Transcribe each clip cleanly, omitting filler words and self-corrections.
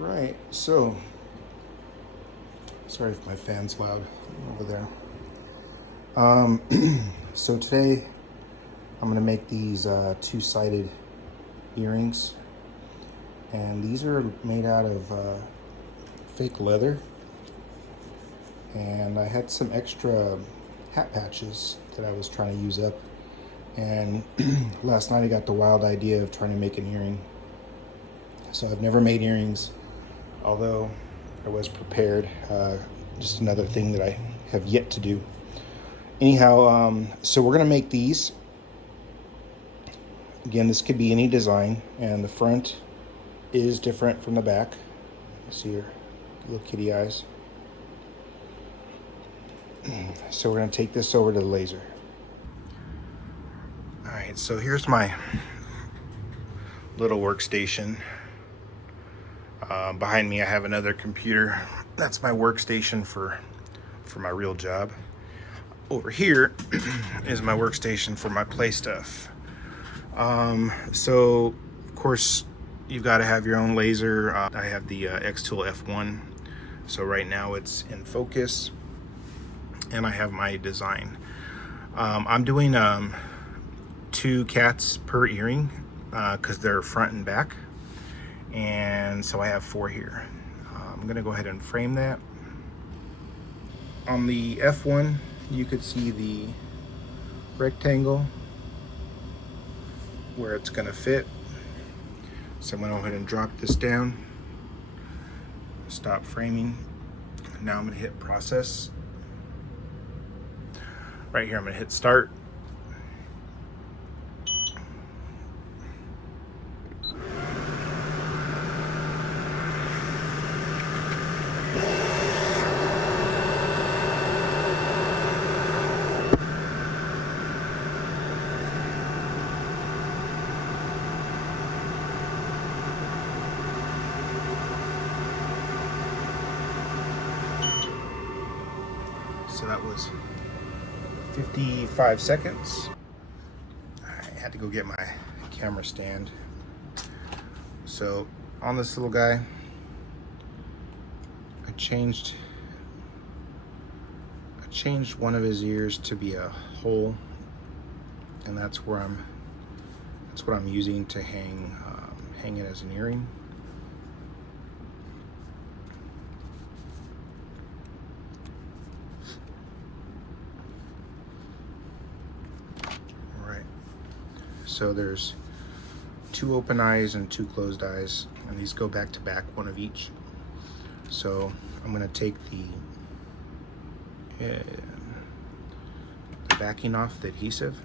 right, so sorry if my fan's loud over there. So today I'm gonna make these two-sided earrings, and these are made out of fake leather. And I had some extra hat patches that I was trying to use up, and last night I got the wild idea of trying to make an earring. So I've never made earrings, although I was prepared. Just another thing that I have yet to do. Anyhow, so we're gonna make these. Again, this could be any design, and the front is different from the back. See your little kitty eyes. So we're gonna take this over to the laser. All right, so here's my little workstation. Behind me I have another computer. That's my workstation for my real job. Over here is my workstation for my play stuff. So of course you've got to have your own laser. I have the X-Tool F1. So right now it's in focus, and I have my design. I'm doing 2 cats per earring because they're front and back, and so I have 4 here. I'm gonna go ahead and frame that. On the F1 you could see the rectangle where it's gonna fit. So I'm gonna go ahead and drop this down, stop framing. Now I'm gonna hit process. Right here I'm gonna hit start. So that was 55 seconds. I had to go get my camera stand. So on this little guy, I changed one of his ears to be a hole, and that's what I'm using to hang it as an earring. So there's 2 open eyes and 2 closed eyes, and these go back to back, one of each. So I'm going to take the backing off, the adhesive.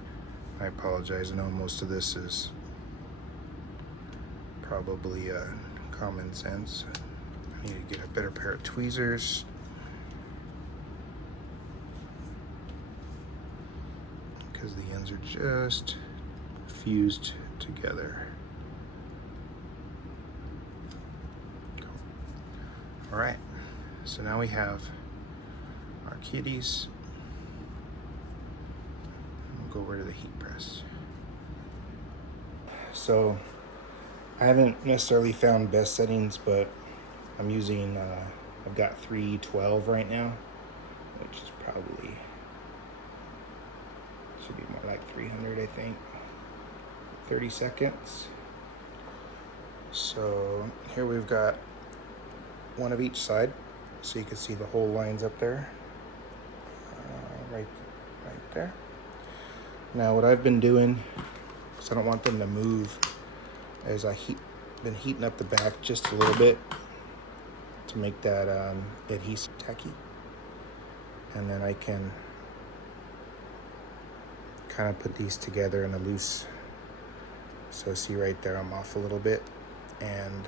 I apologize, I know most of this is probably common sense. I need to get a better pair of tweezers. Because the ends are just fused together. All right, so now we have our kitties. We'll go over to the heat press. So I haven't necessarily found best settings, but I'm using, I've got 312 right now, which is probably, should be more like 300, I think. 30 seconds. So here we've got one of each side, so you can see the whole lines up there, right there. Now what I've been doing, because I don't want them to move, is been heating up the back just a little bit to make that adhesive tacky, and then I can kind of put these together in a loose. So see right there, I'm off a little bit, and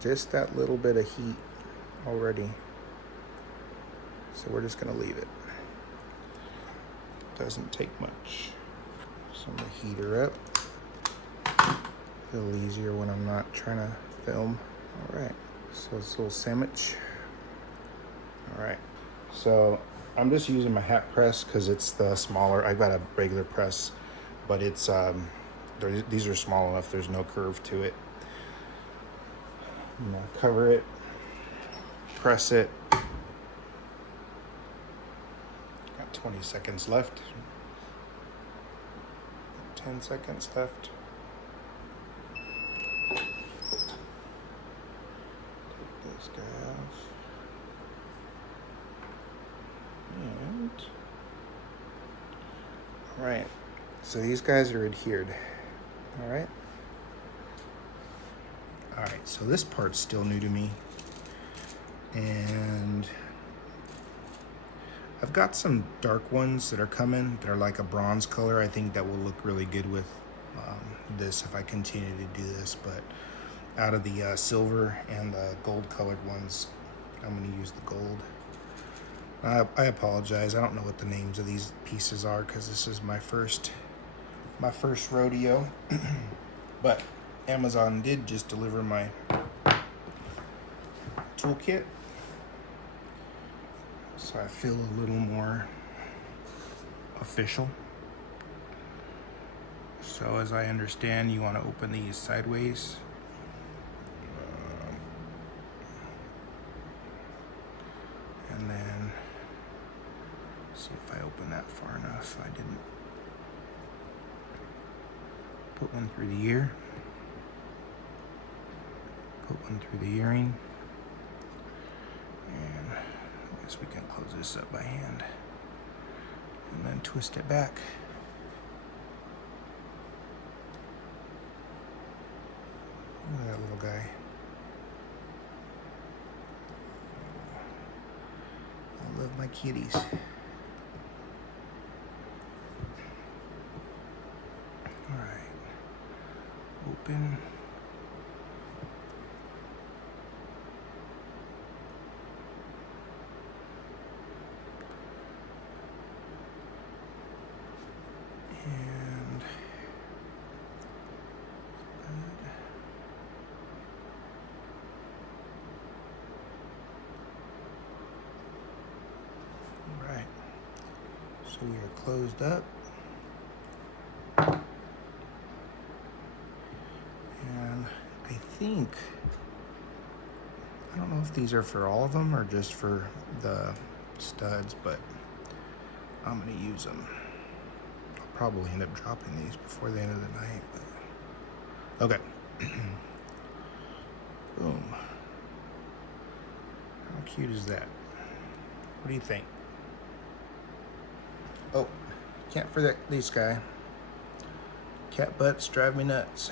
just that little bit of heat already. So we're just gonna leave it. Doesn't take much. So I'm gonna heat her up. A little easier when I'm not trying to film. All right, so it's a little sandwich. All right, so I'm just using my hat press because it's the smaller. I've got a regular press, but it's these are small enough, there's no curve to it. I'm gonna cover it press it. Got 20 seconds left. 10 seconds left. Take this guy off. And all right, so these guys are adhered. All right. All right, so this part's still new to me, and I've got some dark ones that are coming that are like a bronze color. I think that will look really good with this if I continue to do this, but out of the silver and the gold colored ones, I'm going to use the gold. I apologize, I don't know what the names of these pieces are because this is my first rodeo. But Amazon did just deliver my toolkit, so I feel a little more official. So as I understand, you want to open these sideways. And then see if I open that far enough. I didn't put one through the ear. Put one through the earring. And I guess we can close this up by hand. And then twist it back. Look at that little guy. I love my kitties. Alright. Open. And alright. So we are closed up. And I think, I don't know if these are for all of them or just for the studs, but I'm going to use them. I'll probably end up dropping these before the end of the night. But okay. Boom. How cute is that? What do you think? Oh, can't forget this guy. Cat butts drive me nuts.